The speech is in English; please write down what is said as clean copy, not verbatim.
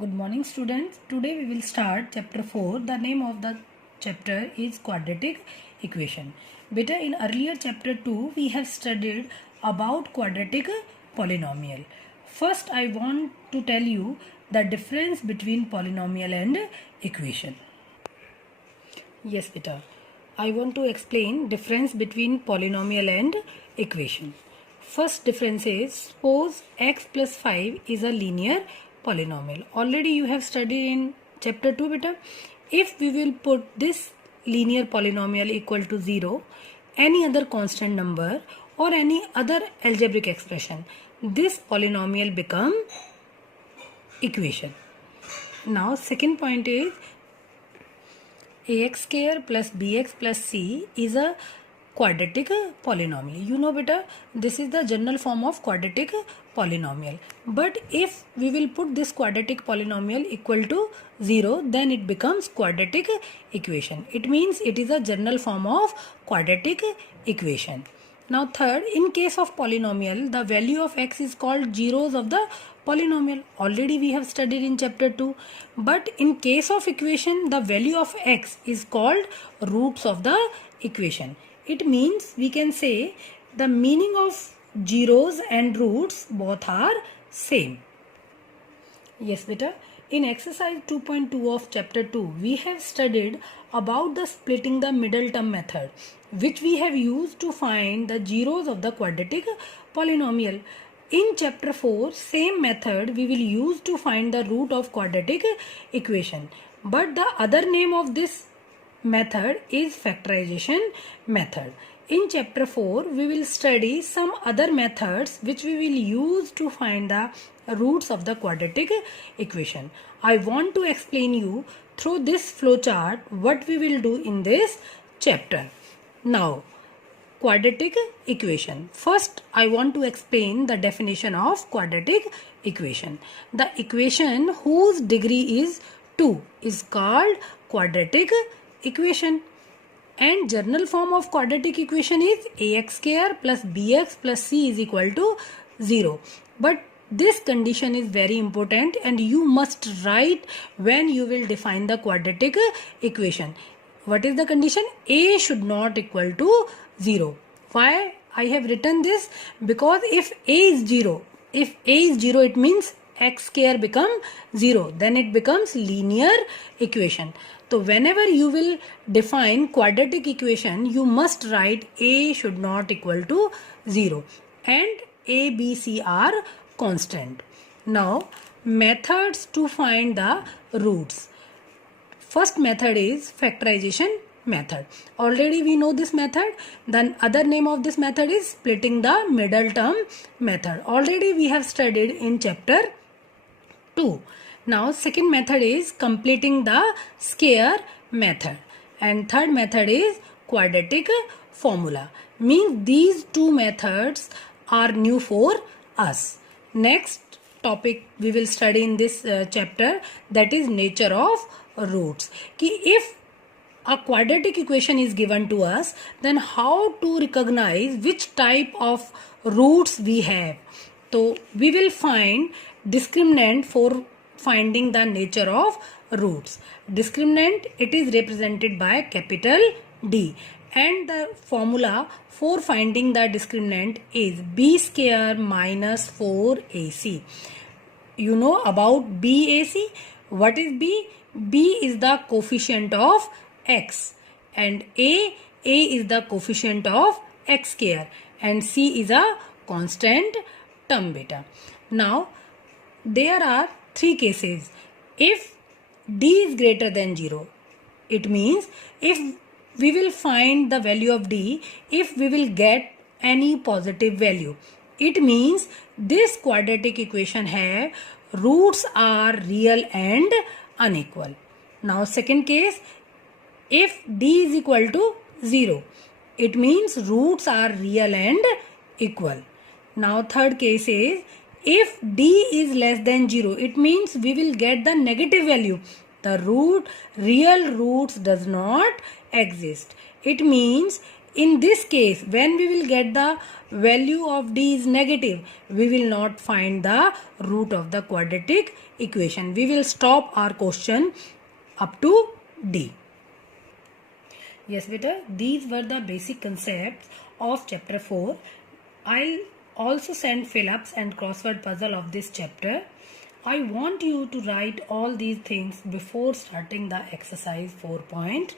Good morning students. Today we will start chapter 4. The name of the chapter is quadratic equation. Beta, in earlier chapter 2 we have studied about quadratic polynomial. First I want to tell you the difference between polynomial and equation. Yes beta, I want to explain difference between polynomial and equation. First difference is, suppose x plus 5 is a linear polynomial. Already you have studied in chapter 2 beta. If we will put this linear polynomial equal to 0, any other constant number or any other algebraic expression, this polynomial become equation. Now second point is, ax square plus bx plus c is a quadratic polynomial. You know beta, this is the general form of quadratic polynomial. But if we will put this quadratic polynomial equal to 0, then it becomes quadratic equation. It means it is a general form of quadratic equation. Now third, in case of polynomial, the value of x is called zeros of the polynomial. Already we have studied in chapter 2. But in case of equation, the value of x is called roots of the equation. It means we can say the meaning of zeros and roots both are same. Yes beta, in exercise 2.2 of chapter 2 we have studied about the splitting the middle term method, which we have used to find the zeros of the quadratic polynomial. In chapter 4, same method we will use to find the root of quadratic equation. But the other name of this method is factorization method. In chapter 4, we will study some other methods which we will use to find the roots of the quadratic equation. I want to explain you through this flowchart what we will do in this chapter. Now, quadratic equation. First, I want to explain the definition of quadratic equation. The equation whose degree is 2 is called quadratic equation. And general form of quadratic equation is ax square plus bx plus c is equal to 0. But this condition is very important and you must write when you will define the quadratic equation. What is the condition? A should not equal to 0. Why I have written this? Because if A is 0, it means x square become 0. Then it becomes linear equation. So whenever you will define quadratic equation, you must write A should not equal to 0 and A, B, C are constant. Now methods to find the roots. First method is factorization method. Already we know this method. Then other name of this method is splitting the middle term method. Already we have studied in chapter 2. Now second method is completing the square method. And third method is quadratic formula. Means these two methods are new for us. Next topic we will study in this chapter, that is nature of roots. If a quadratic equation is given to us, then how to recognize which type of roots we have. So we will find discriminant for finding the nature of roots. Discriminant, it is represented by capital D, and the formula for finding the discriminant is b square minus 4ac. You know about BAC. What is B? B is the coefficient of x, and A is the coefficient of x square, and C is a constant term beta. Now there are three cases. If D is greater than 0, it means if we will find the value of D, if we will get any positive value, it means this quadratic equation have roots are real and unequal. Now second case, if D is equal to 0, it means roots are real and equal. Now third case is, if D is less than 0, it means we will get the negative value. The real roots does not exist. It means in this case, when we will get the value of d is negative, we will not find the root of the quadratic equation. We will stop our question up to d. Yes, beta, these were the basic concepts of chapter 4. I'll also send fill-ups and crossword puzzle of this chapter. I want you to write all these things before starting the exercise 4.1.